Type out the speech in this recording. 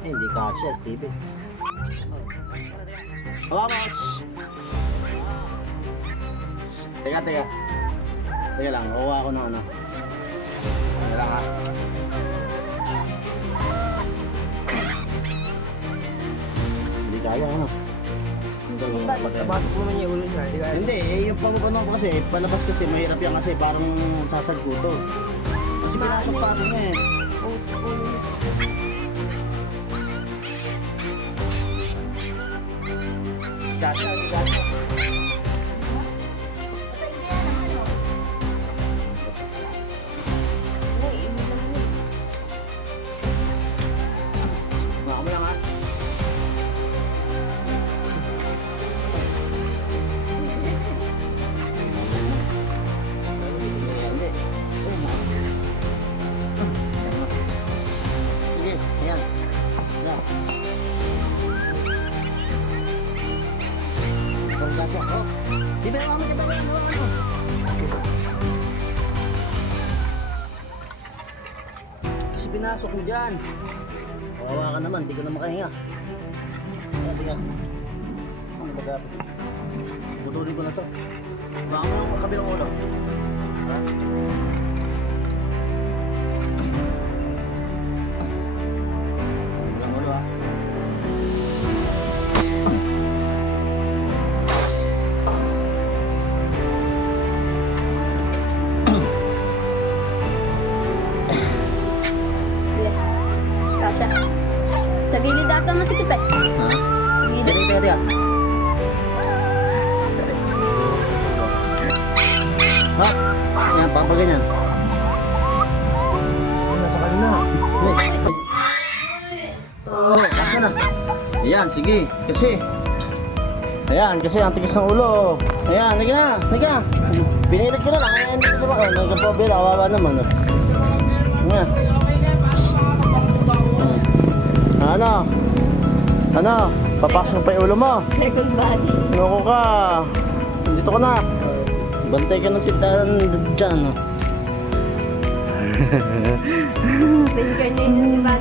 Hindi kasya, TV. Vamos! Teka. Teka lang, kuha ako ng ano. Teka lang ha. Hindi kaya ano. Napasok mo man yung ulo niya, hindi kaya. Hindi, yung pangupano ko kasi, palabas kasi mahirap yan kasi parang sasagpo to. Kasi pinasok pa ako niya eh. Gasa. Baka mo lang ha. Sige, ayan. Wala. Ito gasya. Oh, di ba naman kita ba ano? Kasi pinasok mo dyan. Kawawa ka naman, di ka na makahinga. Tiga. Ano ba dapat? Putulin ko na to. Baka mo lang kabilang ulo. Ha? Kabilang ulo ha. Kasha. Sa gilid ata masikip eh. Ha? Gilid. Tiga. Ha? Yan, papa ganyan. Nasa kanina. Oh, kasya na. Ayan, sige. Kasi. Ayan, kasi ang tigas ng ulo. Ayan, naga. Pinilit ko na lang. Ayan, hindi ko sa baka. Nagkapabila, kawawa naman. Ayan. Ano? Papasok pa yung ulo mo. Second body. Loko ka. Dito ka na. Bantay ka ng tindahan dyan. Reincarnation ni body.